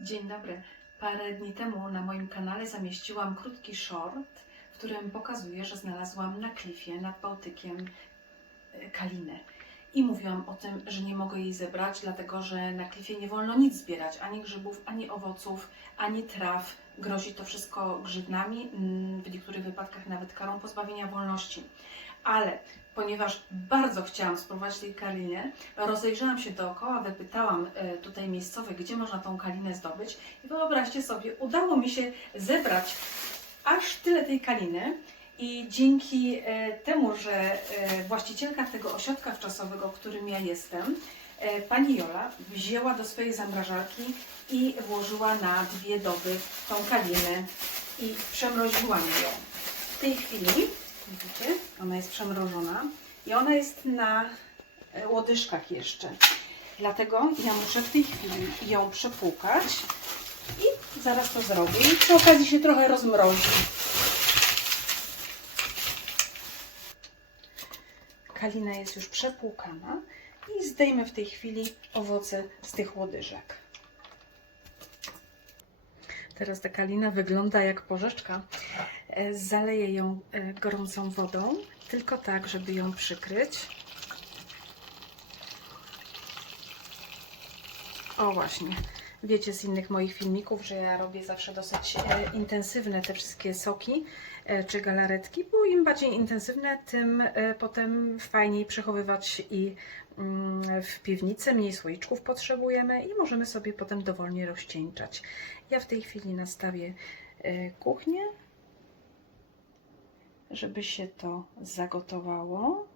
Dzień dobry. Parę dni temu na moim kanale zamieściłam krótki short, w którym pokazuję, że znalazłam na klifie nad Bałtykiem e, kalinę. I mówiłam o tym, że nie mogę jej zebrać, dlatego że na klifie nie wolno nic zbierać, ani grzybów, ani owoców, ani traw. Grozi to wszystko grzywnami, mm, w niektórych wypadkach nawet karą pozbawienia wolności. Ale ponieważ bardzo chciałam spróbować tej kaliny, rozejrzałam się dookoła, wypytałam e, tutaj miejscowych, gdzie można tą kalinę zdobyć. I wyobraźcie sobie, udało mi się zebrać aż tyle tej kaliny. I dzięki e, temu, że e, właścicielka tego ośrodka wczasowego, którym ja jestem, pani Jola wzięła do swojej zamrażarki i włożyła na dwie doby tą kalinę i przemroziła mi ją. W tej chwili, widzicie, ona jest przemrożona i ona jest na e, łodyżkach jeszcze. Dlatego ja muszę w tej chwili ją przepłukać i zaraz to zrobię. Przy okazji się trochę rozmrozi. Kalina jest już przepłukana i zdejmę w tej chwili owoce z tych łodyżek. Teraz ta kalina wygląda jak porzeczka. E, Zaleję ją e, gorącą wodą, tylko tak, żeby ją przykryć. O właśnie, wiecie z innych moich filmików, że ja robię zawsze dosyć e, intensywne te wszystkie soki czy galaretki, bo im bardziej intensywne, tym potem fajniej przechowywać i mm, w piwnicy, mniej słoiczków potrzebujemy i możemy sobie potem dowolnie rozcieńczać. Ja w tej chwili nastawię kuchnię, żeby się to zagotowało.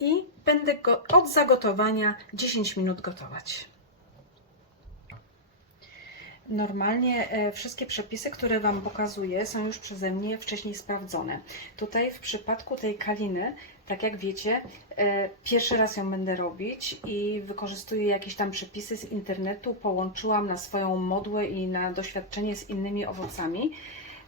I będę go od zagotowania 10 minut gotować. Normalnie e, wszystkie przepisy, które Wam pokazuję, są już przeze mnie wcześniej sprawdzone. Tutaj w przypadku tej kaliny, tak jak wiecie, e, pierwszy raz ją będę robić i wykorzystuję jakieś tam przepisy z internetu, połączyłam na swoją modłę i na doświadczenie z innymi owocami.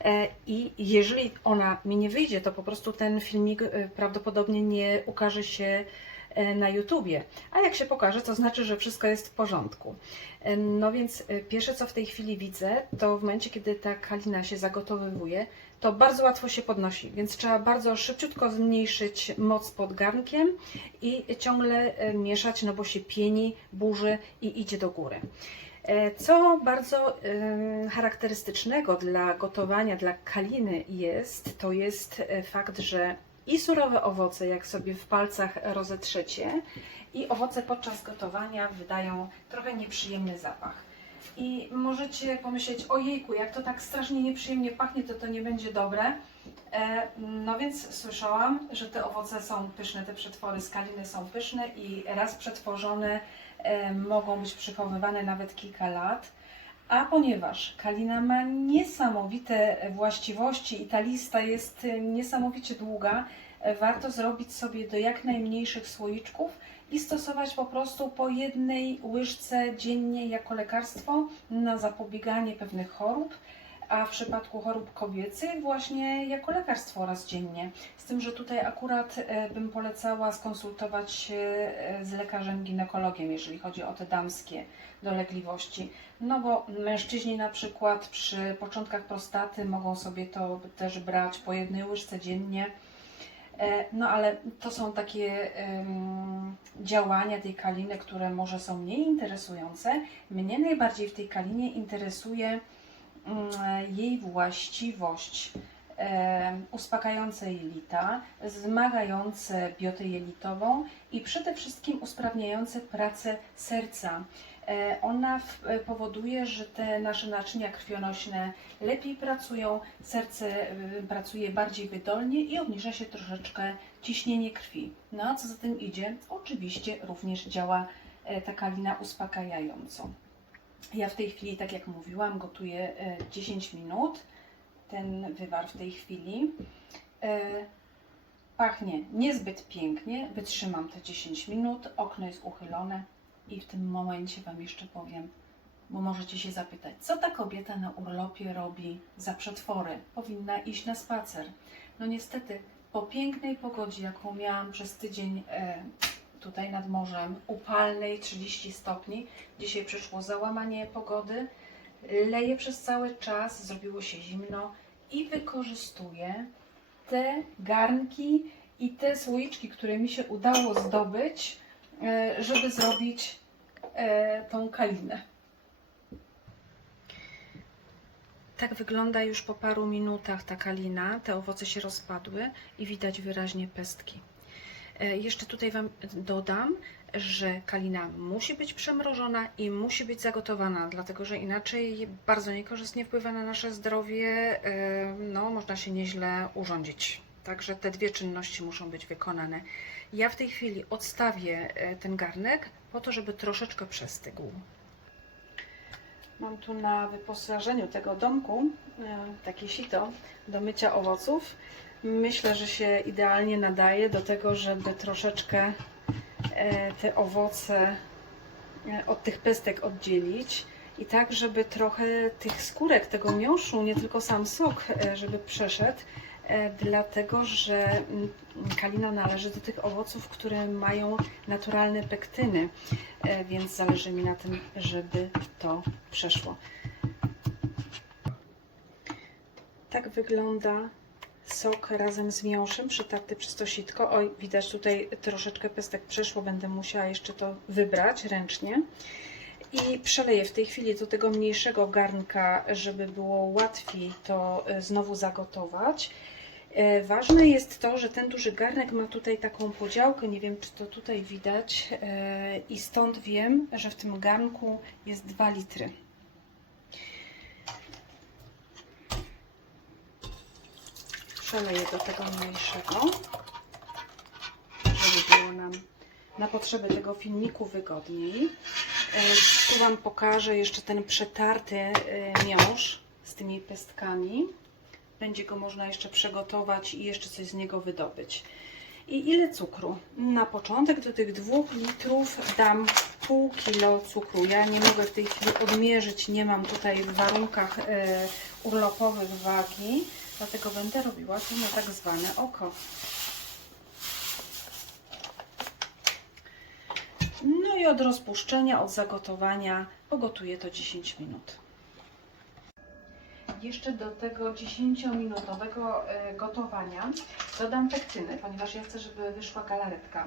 E, I jeżeli ona mi nie wyjdzie, to po prostu ten filmik e, prawdopodobnie nie ukaże się e, na YouTubie. A jak się pokaże, to znaczy, że wszystko jest w porządku. No więc pierwsze, co w tej chwili widzę, to w momencie, kiedy ta kalina się zagotowywuje, to bardzo łatwo się podnosi, więc trzeba bardzo szybciutko zmniejszyć moc pod garnkiem i ciągle mieszać, no bo się pieni, burzy i idzie do góry. E, Co bardzo charakterystycznego dla gotowania, dla kaliny jest, to jest e, fakt, że i surowe owoce, jak sobie w palcach rozetrzecie, i owoce podczas gotowania wydają trochę nieprzyjemny zapach. I możecie pomyśleć, ojejku, jak to tak strasznie nieprzyjemnie pachnie, to to nie będzie dobre. E, No więc słyszałam, że te owoce są pyszne, te przetwory z kaliny są pyszne i raz przetworzone e, mogą być przechowywane nawet kilka lat. A ponieważ kalina ma niesamowite właściwości i ta lista jest niesamowicie długa, e, warto zrobić sobie do jak najmniejszych słoiczków i stosować po prostu po jednej łyżce dziennie jako lekarstwo na zapobieganie pewnych chorób, a w przypadku chorób kobiecych właśnie jako lekarstwo raz dziennie. Z tym, że tutaj akurat e, bym polecała skonsultować się e, z lekarzem ginekologiem, jeżeli chodzi o te damskie dolegliwości. No bo mężczyźni na przykład przy początkach prostaty mogą sobie to też brać po jednej łyżce dziennie. E, No ale to są takie em, działania tej kaliny, które może są mniej interesujące. Mnie najbardziej w tej kalinie interesuje mm, jej właściwość uspokajające jelita, wzmagające biotę jelitową i przede wszystkim usprawniające pracę serca. E, Ona e, powoduje, że te nasze naczynia krwionośne lepiej pracują, serce y, pracuje bardziej wydolnie i obniża się troszeczkę ciśnienie krwi. No a co za tym idzie? Oczywiście również działa e, ta kalina uspokajająco. Ja w tej chwili, tak jak mówiłam, gotuję e, 10 minut. Ten wywar w tej chwili. E, Pachnie niezbyt pięknie. Wytrzymam te 10 minut. Okno jest uchylone i w tym momencie Wam jeszcze powiem, bo możecie się zapytać, co ta kobieta na urlopie robi za przetwory? Powinna iść na spacer. No niestety, po pięknej pogodzie, jaką miałam przez tydzień e, tutaj nad morzem, upalnej 30 stopni. Dzisiaj przyszło załamanie pogody, leje przez cały czas, zrobiło się zimno i wykorzystuję te garnki i te słoiczki, które mi się udało zdobyć, e, żeby zrobić tą kalinę. Tak wygląda już po paru minutach ta kalina. Te owoce się rozpadły i widać wyraźnie pestki. E, Jeszcze tutaj Wam dodam, że kalina musi być przemrożona i musi być zagotowana, dlatego że inaczej bardzo niekorzystnie wpływa na nasze zdrowie. e, No, można się nieźle urządzić. Także te dwie czynności muszą być wykonane. Ja w tej chwili odstawię e, ten garnek po to, żeby troszeczkę przestygł. Mam tu na wyposażeniu tego domku e, takie sito do mycia owoców. Myślę, że się idealnie nadaje do tego, żeby troszeczkę e, te owoce e, od tych pestek oddzielić i tak, żeby trochę tych skórek, tego miąższu, nie tylko sam sok, żeby przeszedł, dlatego że mm, kalina należy do tych owoców, które mają naturalne pektyny, e, więc zależy mi na tym, żeby to przeszło. Tak wygląda sok razem z miąższem przytarty przez to sitko. Oj, widać tutaj troszeczkę pestek przeszło, będę musiała jeszcze to wybrać ręcznie. I przeleję w tej chwili do tego mniejszego garnka, żeby było łatwiej to e, znowu zagotować. E, Ważne jest to, że ten duży garnek ma tutaj taką podziałkę, nie wiem czy to tutaj widać, e, i stąd wiem, że w tym garnku jest 2 litry. Przeleję do tego mniejszego, żeby było nam na potrzeby tego filmiku wygodniej. E, Tu Wam pokażę jeszcze ten przetarty miąższ z tymi pestkami. Będzie go można jeszcze przygotować i jeszcze coś z niego wydobyć. I ile cukru? Na początek do tych dwóch litrów dam pół kilo cukru. Ja nie mogę w tej chwili odmierzyć, nie mam tutaj w warunkach e, urlopowych wagi, dlatego będę robiła to na tak zwane oko. No i od rozpuszczenia, od zagotowania pogotuję to 10 minut. Jeszcze do tego 10-minutowego e, gotowania dodam pektyny, ponieważ ja chcę, żeby wyszła galaretka.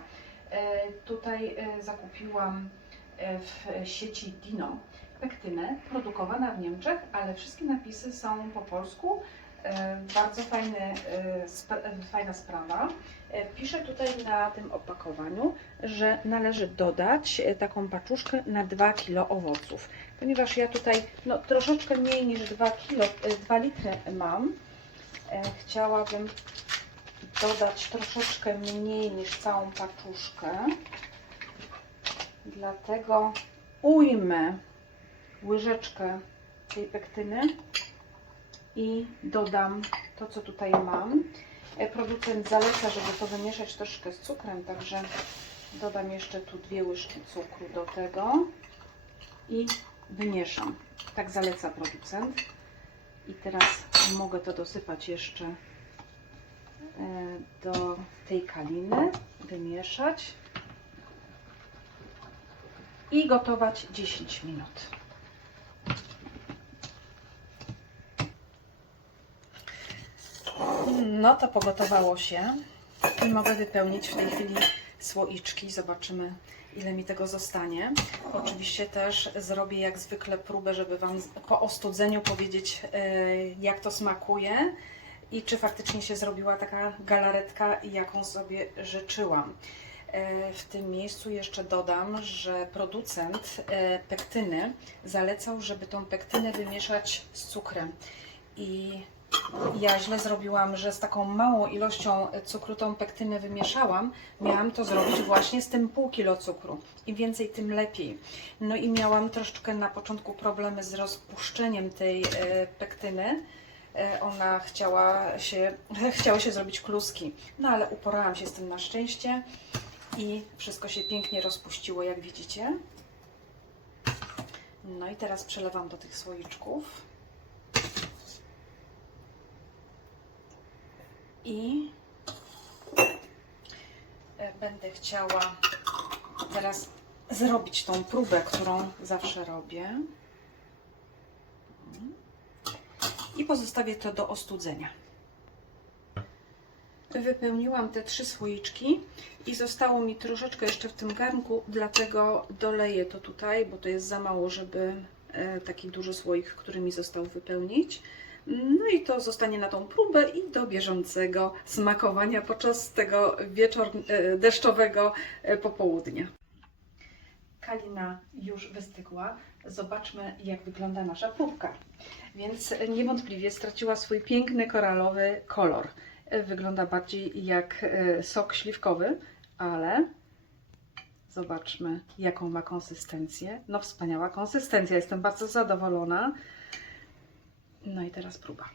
E, Tutaj e, zakupiłam w sieci Dino pektynę, produkowana w Niemczech, ale wszystkie napisy są po polsku. E, Bardzo fajny, e, fajna sprawa. E, Piszę tutaj na tym opakowaniu, że należy dodać taką paczuszkę na 2 kg owoców. Ponieważ ja tutaj no, troszeczkę mniej niż 2 kg, 2 litry mam, chciałabym dodać troszeczkę mniej niż całą paczuszkę. Dlatego ujmę łyżeczkę tej pektyny i dodam to, co tutaj mam. E, Producent zaleca, żeby to wymieszać troszkę z cukrem, także dodam jeszcze tu dwie łyżki cukru do tego i wymieszam. Tak zaleca producent. I teraz mogę to dosypać jeszcze e, do tej kaliny, wymieszać i gotować 10 minut. No to pogotowało się i mogę wypełnić w tej chwili słoiczki. Zobaczymy, ile mi tego zostanie. Oczywiście też zrobię jak zwykle próbę, żeby Wam po ostudzeniu powiedzieć, e, jak to smakuje i czy faktycznie się zrobiła taka galaretka, jaką sobie życzyłam. E, W tym miejscu jeszcze dodam, że producent e, pektyny zalecał, żeby tą pektynę wymieszać z cukrem. I ja źle zrobiłam, że z taką małą ilością cukru tą pektynę wymieszałam. Miałam to zrobić właśnie z tym pół kilo cukru. Im więcej, tym lepiej. No i miałam troszeczkę na początku problemy z rozpuszczeniem tej e, pektyny. E, Ona chciała się, chciało się zrobić kluski. No ale uporałam się z tym na szczęście i wszystko się pięknie rozpuściło, jak widzicie. No i teraz przelewam do tych słoiczków. I e, będę chciała teraz zrobić tą próbę, którą zawsze robię. I pozostawię to do ostudzenia. Wypełniłam te trzy słoiczki i zostało mi troszeczkę jeszcze w tym garnku, dlatego doleję to tutaj, bo to jest za mało, żeby e, taki duży słoik, który mi został wypełnić. No i to zostanie na tą próbę i do bieżącego smakowania podczas tego wieczor e, deszczowego e, popołudnia. Kalina już wystygła. Zobaczmy, jak wygląda nasza próbka. Więc niewątpliwie straciła swój piękny koralowy kolor. Wygląda bardziej jak e, sok śliwkowy, ale zobaczmy, jaką ma konsystencję. No, wspaniała konsystencja. Jestem bardzo zadowolona. No i teraz próba.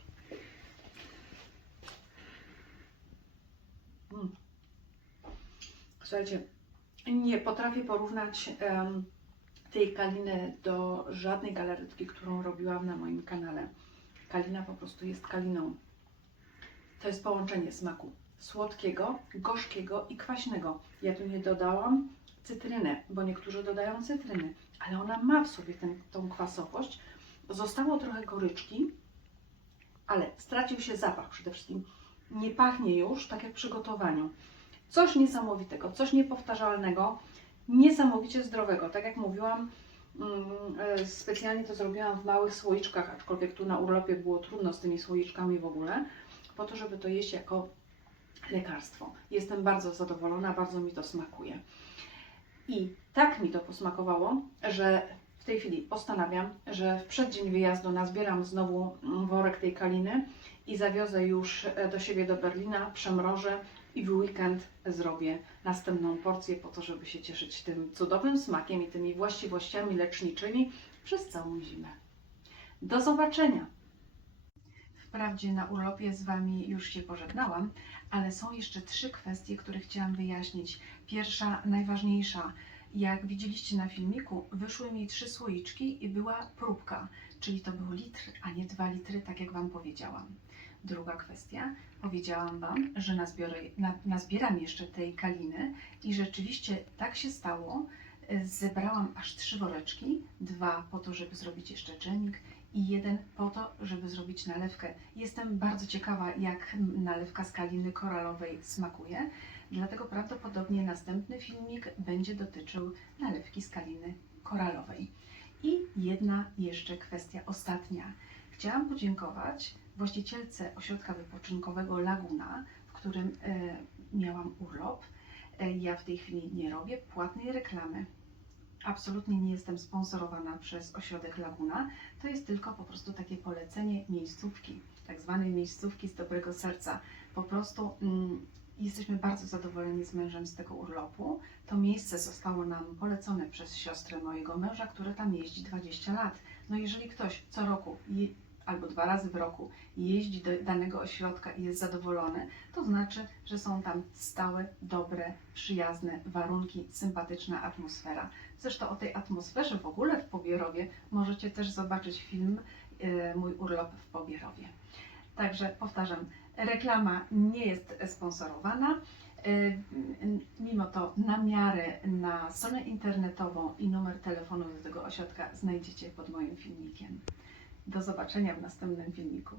Mm. Słuchajcie, nie potrafię porównać em, tej kaliny do żadnej galaretki, którą robiłam na moim kanale. Kalina po prostu jest kaliną. To jest połączenie smaku słodkiego, gorzkiego i kwaśnego. Ja tu nie dodałam cytryny, bo niektórzy dodają cytryny, ale ona ma w sobie ten, tą kwasowość. Zostało trochę goryczki, ale stracił się zapach przede wszystkim. Nie pachnie już tak jak w przygotowaniu. Coś niesamowitego, coś niepowtarzalnego, niesamowicie zdrowego. Tak jak mówiłam, mm, e, specjalnie to zrobiłam w małych słoiczkach, aczkolwiek tu na urlopie było trudno z tymi słoiczkami w ogóle, po to, żeby to jeść jako lekarstwo. Jestem bardzo zadowolona, bardzo mi to smakuje. I tak mi to posmakowało, że w tej chwili postanawiam, że w przeddzień wyjazdu nazbieram znowu mm, worek tej kaliny i zawiozę już e, do siebie do Berlina, przemrożę i w weekend zrobię następną porcję po to, żeby się cieszyć tym cudownym smakiem i tymi właściwościami leczniczymi przez całą zimę. Do zobaczenia! Wprawdzie na urlopie z Wami już się pożegnałam, ale są jeszcze trzy kwestie, które chciałam wyjaśnić. Pierwsza, najważniejsza. Jak widzieliście na filmiku, wyszły mi trzy słoiczki i była próbka, czyli to był litr, a nie dwa litry, tak jak Wam powiedziałam. Druga kwestia, powiedziałam Wam, że nazbiorę, na, nazbieram jeszcze tej kaliny i rzeczywiście tak się stało. Zebrałam aż trzy woreczki, dwa po to, żeby zrobić jeszcze dżemik i jeden po to, żeby zrobić nalewkę. Jestem bardzo ciekawa, jak nalewka z kaliny koralowej smakuje, dlatego prawdopodobnie następny filmik będzie dotyczył nalewki z kaliny koralowej. I jedna jeszcze kwestia ostatnia. Chciałam podziękować właścicielce ośrodka wypoczynkowego Laguna, w którym e, miałam urlop. E, ja w tej chwili nie robię płatnej reklamy. Absolutnie nie jestem sponsorowana przez ośrodek Laguna. To jest tylko po prostu takie polecenie miejscówki, tak zwanej miejscówki z dobrego serca. Po prostu mm, jesteśmy bardzo zadowoleni z mężem z tego urlopu. To miejsce zostało nam polecone przez siostrę mojego męża, która tam jeździ 20 lat. No jeżeli ktoś co roku albo dwa razy w roku jeździ do danego ośrodka i jest zadowolony, to znaczy, że są tam stałe, dobre, przyjazne warunki, sympatyczna atmosfera. Zresztą o tej atmosferze w ogóle w Pobierowie możecie też zobaczyć film e, Mój urlop w Pobierowie. Także powtarzam, reklama nie jest sponsorowana. E, Mimo to namiary na stronę internetową i numer telefonu do tego ośrodka znajdziecie pod moim filmikiem. Do zobaczenia w następnym filmiku.